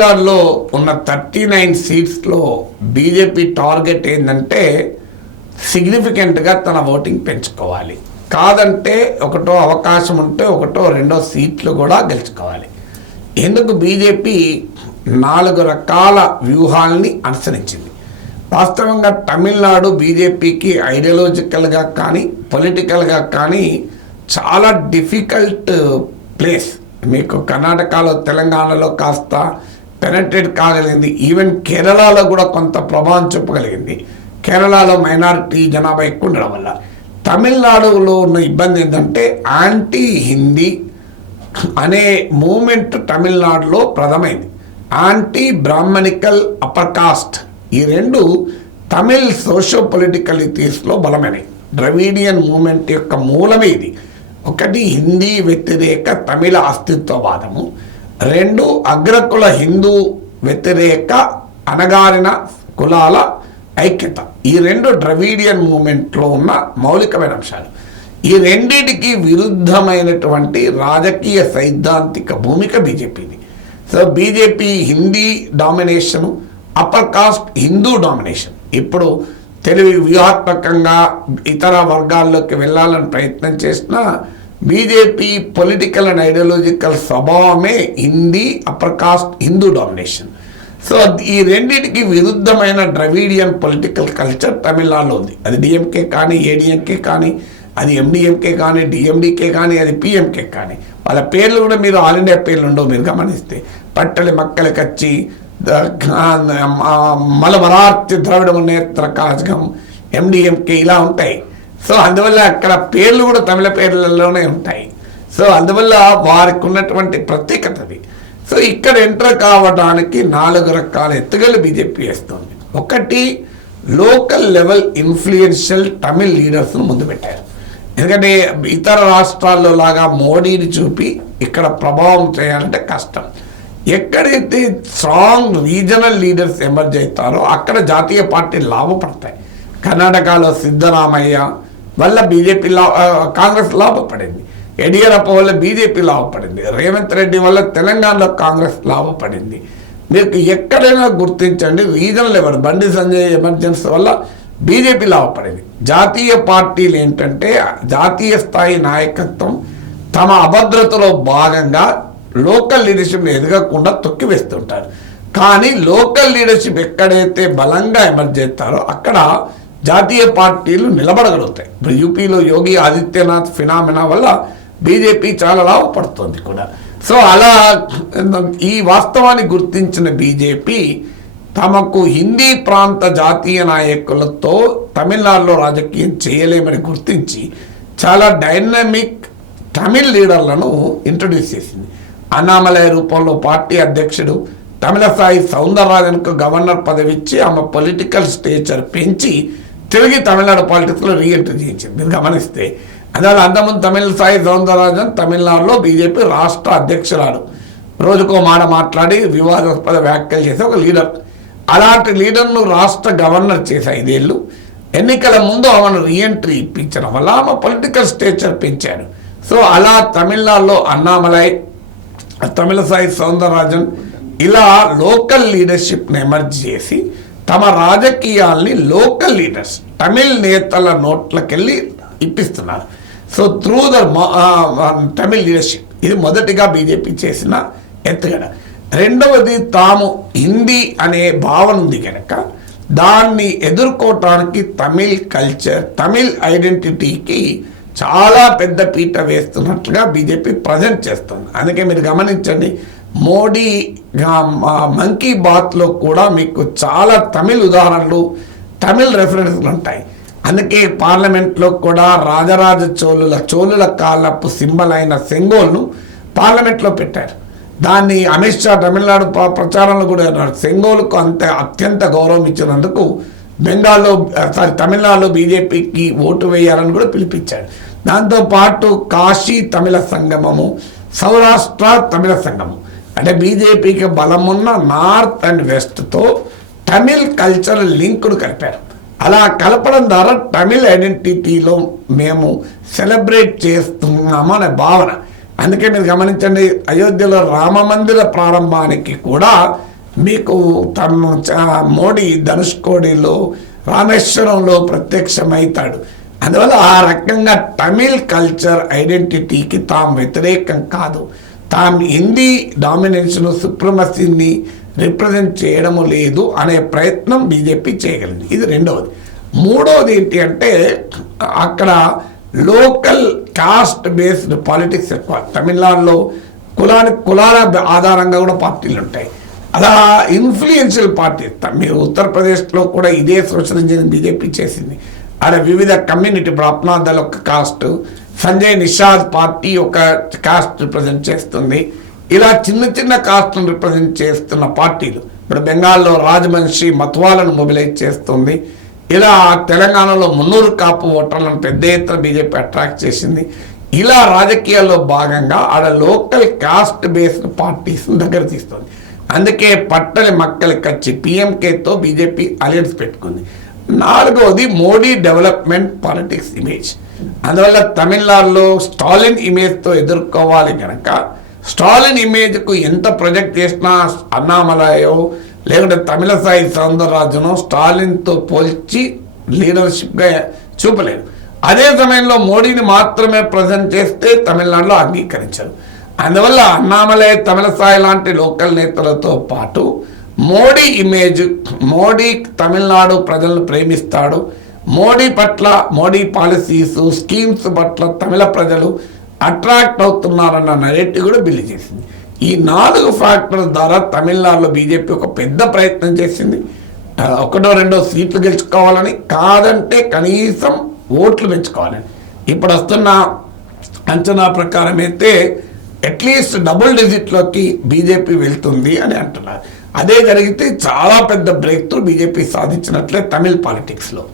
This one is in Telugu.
తమిళనాడులో ఉన్న 39 సీట్స్లో బీజేపీ టార్గెట్ ఏంటంటే సిగ్నిఫికెంట్గా తన ఓటింగ్ పెంచుకోవాలి, కాదంటే ఒకటో అవకాశం ఉంటే ఒకటో రెండో సీట్లు కూడా గెలుచుకోవాలి. ఎందుకు బీజేపీ 4 రకాల వ్యూహాల్ని అనుసరించింది. వాస్తవంగా తమిళనాడు బీజేపీకి ఐడియాలజికల్గా కానీ పొలిటికల్గా కానీ చాలా డిఫికల్ట్ ప్లేస్. మీకు కర్ణాటకలో తెలంగాణలో కాస్త పెనట్రేట్ కాగలిగింది, ఈవెన్ కేరళలో కూడా కొంత ప్రభావం చూపగలిగింది. కేరళలో మైనారిటీ జనాభా ఎక్కువ ఉండడం వల్ల. తమిళనాడులో ఉన్న ఇబ్బంది ఏంటంటే యాంటీ హిందీ అనే మూమెంట్ తమిళనాడులో ప్రథమైంది. యాంటీ బ్రాహ్మణికల్ అప్పర్ కాస్ట్ ఈ రెండు తమిళ్ సోషో పొలిటికల్ ఇథీస్లో బలమైనవి. ద్రవిడియన్ మూమెంట్ యొక్క మూలమే ఇది. ఒకటి హిందీ వ్యతిరేక తమిళ అస్తిత్వవాదము, 2 అగ్రకుల హిందూ వ్యతిరేక అణగారిన కులాల ఐక్యత. ఈ 2 ద్రవిడియన్ మూమెంట్లో ఉన్న మౌలికమైన అంశాలు. ఈ రెండింటికి విరుద్ధమైనటువంటి రాజకీయ సైద్ధాంతిక భూమిక బీజేపీది. So BJP Hindi domination, upper caste Hindu domination. ఇప్పుడు తెలివి వ్యూహాత్మకంగా ఇతర వర్గాల్లోకి వెళ్ళాలని ప్రయత్నం చేసినా బీజేపీ పొలిటికల్ అండ్ ఐడియాలజికల్ స్వభావమే Hindi upper caste Hindu domination. So ఈ రెండింటికి విరుద్ధమైన ద్రవిడియన్ పొలిటికల్ కల్చర్ తమిళనాడులో ఉంది. అది డిఎంకే కానీ, ఏడిఎంకే కానీ, అది ఎండిఎంకే కానీ, డిఎండికే కానీ, అది పిఎంకే కానీ. వాళ్ళ పేర్లు కూడా మీరు ఆల్ ఇండియా పేర్లు ఉండవు. మీరు గమనిస్తే పట్టలి మక్కలి కచ్చి, మలమరార్తి ద్రవిడ మున్నేత్ర కాజగం, ఎండిఎంకే ఇలా ఉంటాయి. సో అందువల్ల అక్కడ పేర్లు కూడా తమిళ పేర్లలోనే ఉంటాయి. సో అందువల్ల వారికి ఉన్నటువంటి ప్రత్యేకతది. సో ఇక్కడ ఎంటర్ కావడానికి 4 రకాల ఎత్తుగలు బీజేపీ వేస్తుంది. ఒకటి, లోకల్ లెవెల్ ఇన్ఫ్లుయెన్షియల్ తమిళ్ లీడర్స్ను ముందు పెట్టారు. ఎందుకంటే ఇతర రాష్ట్రాల్లో లాగా మోడీని చూపి ఇక్కడ ప్రభావం చేయాలంటే కష్టం. ఎక్కడైతే స్ట్రాంగ్ రీజనల్ లీడర్స్ ఎమర్జ్ అవుతారో అక్కడ జాతీయ పార్టీలు లాభపడతాయి. కర్ణాటకలో సిద్ధరామయ్య వల్ల బీజేపీ కాంగ్రెస్ లాభపడింది, యడియూరప్ప వల్ల బీజేపీ లాభపడింది, రేవంత్ రెడ్డి వల్ల తెలంగాణలో కాంగ్రెస్ లాభపడింది. మీకు ఎక్కడైనా గుర్తించండి, regional level Bandi Sanjay emergency వల్ల బీజేపీ లాభపడింది. జాతీయ పార్టీలు ఏంటంటే జాతీయ స్థాయి నాయకత్వం తమ అభద్రతలో భాగంగా లోకల్ లీడర్షిప్ని ఎదగకుండా తొక్కివేస్తుంటారు. కానీ లోకల్ లీడర్షిప్ ఎక్కడైతే బలంగా ఎమర్జ్ చేస్తారో అక్కడ జాతీయ పార్టీలు నిలబడగలుగుతాయి. ఇప్పుడు యూపీలో యోగి ఆదిత్యనాథ్ ఫినామినా వల్ల బీజేపీ చాలా లాభపడుతుంది కూడా. సో అలా ఈ వాస్తవాన్ని గుర్తించిన బీజేపీ తమకు హిందీ ప్రాంత జాతీయ నాయకులతో తమిళనాడులో రాజకీయం చేయలేమని గుర్తించి చాలా డైనమిక్ తమిళ్ లీడర్లను ఇంట్రడ్యూస్ చేసింది. అన్నామలై రూపంలో పార్టీ అధ్యక్షుడు, తమిళసాయి సౌందరరాజన్కు గవర్నర్ పదవి ఇచ్చి ఆమె పొలిటికల్ స్టేచర్ పెంచి తిరిగి తమిళనాడు పాలిటిక్స్లో రీఎంట్రీ చేయించింది. మీరు గమనిస్తే అందువల్ల అంతకుముందు తమిళసాయి సౌందరరాజన్ తమిళనాడులో బీజేపీ రాష్ట్ర అధ్యక్షురాలు, రోజుకో మాట మాట్లాడి వివాదాస్పద వ్యాఖ్యలు చేసే ఒక లీడర్. అలాంటి లీడర్ను రాష్ట్ర గవర్నర్ చేసే 5 ఏళ్ళు. ఎన్నికల ముందు ఆమెను రీఎంట్రీ ఇప్పించడం వల్ల ఆమె పొలిటికల్ స్టేచర్ పెంచాడు. సో అలా తమిళనాడులో అన్నామలై, తమిళసాయి సౌందరరాజన్ ఇలా లోకల్ లీడర్షిప్ని ఎమర్జ్ చేసి తమ రాజకీయాల్ని లోకల్ లీడర్స్ తమిళ్ నేతల నోట్లకెళ్ళి ఇప్పిస్తున్నారు. So through the Tamil leadership ఇది మొదటిగా బీజేపీ చేసిన ఎత్తుగడ. రెండవది, తాము హిందీ అనే భావన ఉంది కనుక దాన్ని ఎదుర్కోవటానికి తమిళ్ కల్చర్, తమిళ్ ఐడెంటిటీకి చాలా పెద్ద పీట వేస్తున్నట్లుగా బీజేపీ ప్రజెంట్ చేస్తుంది. అందుకే మీరు గమనించండి, మోడీ మన్ కీ బాత్లో కూడా మీకు చాలా తమిళ్ ఉదాహరణలు, తమిళ్ రెఫరెన్స్లు ఉంటాయి. అందుకే పార్లమెంట్లో కూడా రాజరాజ చోళుల కాలపు సింబల్ అయిన సెంగోల్ను పార్లమెంట్లో పెట్టారు. దాన్ని అమిత్ షా తమిళనాడు ప్రచారంలో కూడా అన్నారు. సెంగోల్కు అత్యంత గౌరవం ఇచ్చినందుకు తమిళనాడులో బీజేపీకి ఓటు వేయాలని కూడా పిలిపించాడు. దాంతోపాటు కాశీ తమిళ సంగమము, సౌరాష్ట్ర తమిళ సంగమం, అంటే బీజేపీకి బలమున్న నార్త్ అండ్ వెస్ట్తో తమిళ్ కల్చరల్ లింకును కలిపారు. అలా కలపడం ద్వారా తమిళ్ ఐడెంటిటీలో మేము సెలబ్రేట్ చేస్తున్నాము అనే భావన. అందుకే మీరు గమనించండి, అయోధ్యలో రామ మందిర ప్రారంభానికి కూడా మీకు మోడీ ధనుష్కోడిలో రామేశ్వరంలో ప్రత్యక్షమవుతాడు. అందువల్ల ఆ రకంగా తమిళ్ కల్చర్ ఐడెంటిటీకి తాము వ్యతిరేకం కాదు, తాము హిందీ డామినెన్స్ను సుప్రమసీని రిప్రజెంట్ చేయడము లేదు అనే ప్రయత్నం బీజేపీ చేయగలిగింది. ఇది రెండవది. మూడవది ఏంటి అంటే అక్కడ లోకల్ కాస్ట్ బేస్డ్ పాలిటిక్స్ ఎక్కువ. తమిళనాడులో కులాల ఆధారంగా కూడా పార్టీలు ఉంటాయి. అలా ఇన్ఫ్లుయెన్షియల్ పార్టీ. మీరు ఉత్తరప్రదేశ్లో కూడా ఇదే సోషల్ ఇంజనీరింగ్ బీజేపీ చేసింది. ఆడ వివిధ కమ్యూనిటీ, ఇప్పుడు అప్నాదల్ ఒక కాస్ట్, సంజయ్ నిషాద్ పార్టీ ఒక కాస్ట్ రిప్రజెంట్ చేస్తుంది. ఇలా చిన్న చిన్న కాస్ట్ను రిప్రజెంట్ చేస్తున్న పార్టీలు. ఇప్పుడు బెంగాల్లో రాజవంశీ మత్వాలను మొబిలైజ్ చేస్తుంది. ఇలా తెలంగాణలో 300 కాపు ఓటర్లను పెద్ద ఎత్తున బీజేపీ అట్రాక్ట్ చేసింది. ఇలా రాజకీయాల్లో భాగంగా ఆడ లోకల్ కాస్ట్ బేస్డ్ పార్టీస్ దగ్గర తీస్తుంది. అందుకే పట్టలి మక్కలి కచ్చి పిఎంకేతో బీజేపీ అలయన్స్ పెట్టుకుంది. నాలుగవది మోడీ డెవలప్మెంట్ పాలిటిక్స్ ఇమేజ్. అందువల్ల తమిళనాడులో స్టాలిన్ ఇమేజ్తో ఎదుర్కోవాలి కనుక స్టాలిన్ ఇమేజ్కు ఎంత ప్రొజెక్ట్ చేసినా అన్నామలయో లేకుంటే తమిళసాయి సౌందరరాజును స్టాలిన్తో పోల్చి లీడర్షిప్గా చూపలేదు. అదే సమయంలో మోడీని మాత్రమే ప్రజెంట్ చేస్తే తమిళనాడులో అంగీకరించారు. అందువల్ల అన్నామలై, తమిళసాయి లాంటి లోకల్ నేతలతో పాటు మోడీ ఇమేజ్, మోడీ తమిళనాడు ప్రజలను ప్రేమిస్తాడు, మోడీ పట్ల, మోడీ పాలసీస్ స్కీమ్స్ పట్ల తమిళ ప్రజలు అట్రాక్ట్ అవుతున్నారన్న నెరేటివ్ కూడా బిల్డ్ చేసింది. ఈ 4 ఫ్యాక్టర్స్ ద్వారా తమిళనాడులో బీజేపీ ఒక పెద్ద ప్రయత్నం చేసింది. 1-2 సీట్లు గెలుచుకోవాలని, కాదంటే కనీసం ఓట్లు పెంచుకోవాలని. ఇప్పుడు వస్తున్న అంచనా ప్రకారం అయితే అట్లీస్ట్ డబుల్ డిజిట్లోకి బీజేపీ వెళ్తుంది అని అంటున్నారు. అదే జరిగితే చాలా పెద్ద బ్రేక్ త్రూ బీజేపీ సాధించినట్లే తమిళ్ పాలిటిక్స్లో.